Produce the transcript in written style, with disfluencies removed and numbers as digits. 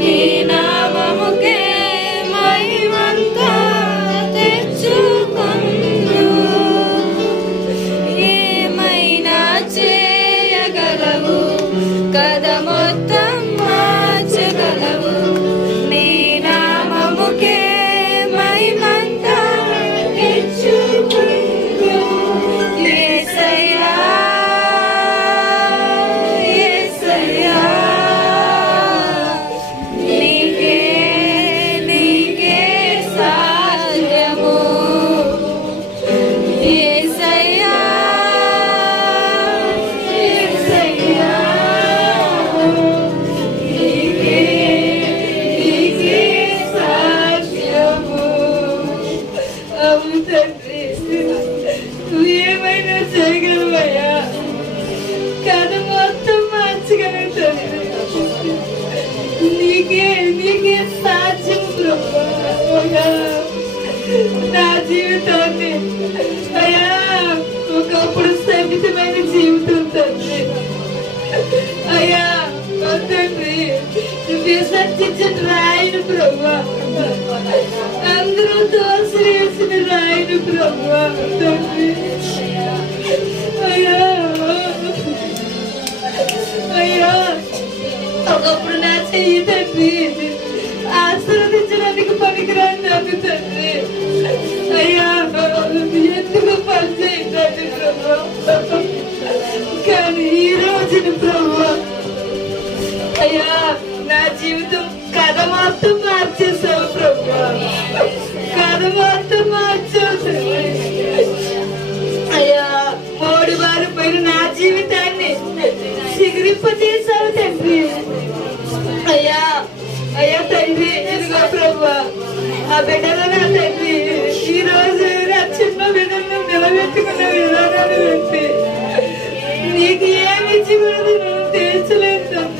నీ నామముకే మహిమంతా తెచ్చుకొందు. ఏమైనా చేయగలవు కదా, మొత్తం మార్చగలవు. నీ నామముకే మహిమంతా తెచ్చుకొందు. యేసయ్యా యేసయ్యా, నీకే నీకే సాధ్యము. యేసయ్యా యేసయ్యా, నీకే నీకే సాధ్యము. అవును తండ్రి, నువ్వు ఏమైనా చేయగలవయ్యా, కథ మొత్తం మార్చగలవు తండ్రి. నీకే నీకే సాధ్యం ప్రభువా. నా జీవితాన్ని అయ్యా ఒకప్పుడు స్థమితమైన జీవితం తండ్రి. అయ్యా తండ్రి, విసర్జించిన రాయను ప్రభువా, అందరూ దోష వేసిన రాయను ప్రభువా తండ్రి. అయ్యా అయ్యా, ఒకప్పుడు నా చెయ్యి తండ్రి ఆశీర్వదించడానికి పనికిరాని నాకు తండ్రి. అయ్యా ఎందుకు పని చేయండి ప్రభు, కానీ ఈ రోజుని ప్రభు అయ్యా నా జీవితం కథ మొత్తం మార్చేసావు ప్రభు, కథ మొత్తం మార్చేసావు అయ్యా. 3 వారు పైన నా జీవితాన్ని సిగిరింపజేసావు తండ్రి. అయ్యా అయ్యా తండ్రి, ఇదిగో ప్రభు ఆ బిడ్డలు నా తండ్రి ఈ రోజు నా చిన్న బిడ్డలను నిలబెట్టుకున్న విధానాన్ని బట్టి నీకు ఏమి ఇచ్చి కూడా నువ్వు తీర్చలేదు తండ్రి.